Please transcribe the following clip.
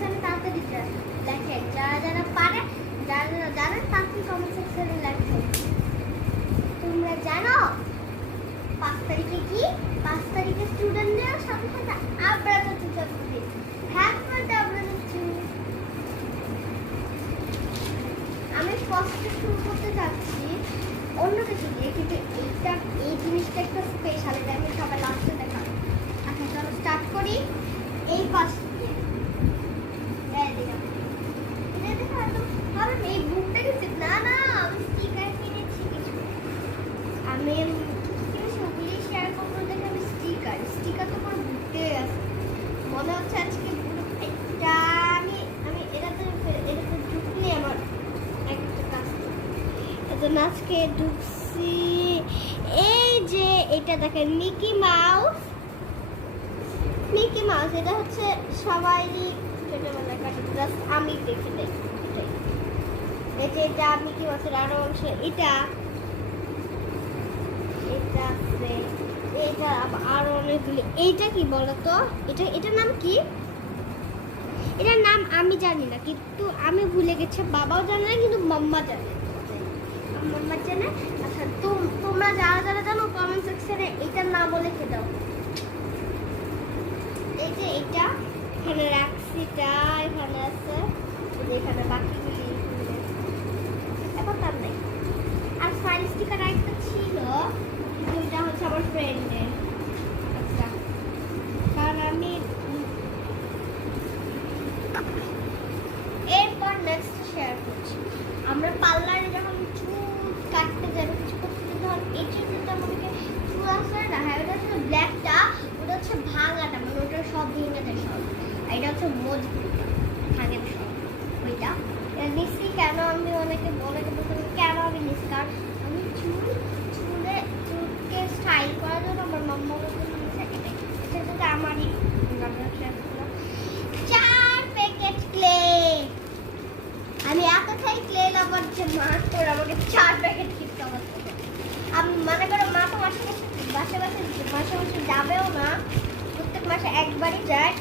সেকশনে তাড়াতাড়ি লেখেন, যারা যারা পারে, যারা যারা জানেন তাড়াতাড়ি কমেন্ট সেকশনে লেখেন। তোমরা জানো 5 তারিখে কি? 5 তারিখে স্টুডেন্টদের সাথে সাথে আমরা তো টিচার করি। হ্যাপি বার্থডে আমরা দিচ্ছি। আমি ফার্স্টে শুরু করতে যাচ্ছি অন্য কিছু দিয়ে, কিন্তু এই জিনিসটা একটা স্পেশাল, এটা আমি সবাই লাস্টে দেখাবো। আচ্ছা চলো স্টার্ট করি। এই পাশ দিয়ে এই বুকটা কিনছি না, না আমি স্টিকার কিনেছি কিছু। আমি ওগুলি শেয়ার করবো দেখে আমি স্টিকার তো পুরো বুকতে আছে। মনে হচ্ছে আজকে একটা আমি এটাতে ঢুকলে আমার একটা কাজ এজন্য আজকে ঢুকছি। এই যে এটা দেখেন মিকি মাউস, এটা হচ্ছে সবাই ছোটবেলায় কাটে, জাস্ট আমি দেখি দেখ। এই যে এটা মিকি মাউসের আরো অংশ, এটা আছে, এটা আরো অনেকগুলি। এইটা কি বলতো, এটার নাম কি? এটার নাম আমি জানি না, কিন্তু আমি ভুলে গেছি। বাবাও জানে না, কিন্তু মাম্মা জানে। মাম্মা জানে। আচ্ছা তোমরা যারা যারা জানো কমেন্ট সেকশনে এটার নাম বলে কে দাও। এই যে এটা এখানে রাখছি, এখানে আছে, এখানে বাকিগুলি এখন তার নেই। আর ফাইল স্টিকার একটা ছিল, ওইটা হচ্ছে আমার ফ্রেন্ডের। আচ্ছা কারণ আমি এরপর নেক্সট শেয়ার করছি। আমরা পার্লারে যখন চুল কাটতে যাবো, কিছু করতে যখন এই চুলটা আমাকে চুল আসলে না, হ্যাঁ ওটা হচ্ছে ব্ল্যাকটা, ওটা হচ্ছে ভাঙাটা, মানে ওটা সব ভেঙে দেয় সব। আর এটা হচ্ছে মজবুতটা, ভাঙে না সব। ওইটা নিচ্ছি কেন, আমি অনেকে বলে কেন আমি নিচ্ছি, কারণ আমি চুলকে স্টাইল করার জন্য আমার মাম্মা নিচ্ছে। এটা যদি আমারই 4 প্যাকেট ক্লে। আমি এতটাই ক্লে লাভার যে মা করে আমাকে 4 প্যাকেট কিনতে হবে। আমি মনে করো মা তো মাসে মাসে যাবেও না, প্রত্যেক মাসে একবারই যায়।